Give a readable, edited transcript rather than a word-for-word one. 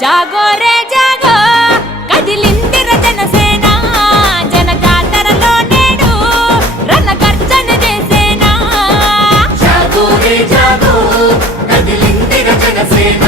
జాగో రే జాగో కదిలిందిర జనసేన జన జాతరలో నేడు రణ గర్జన చేసేనా జాగో రే జాగో కదిలిందిర జనసేన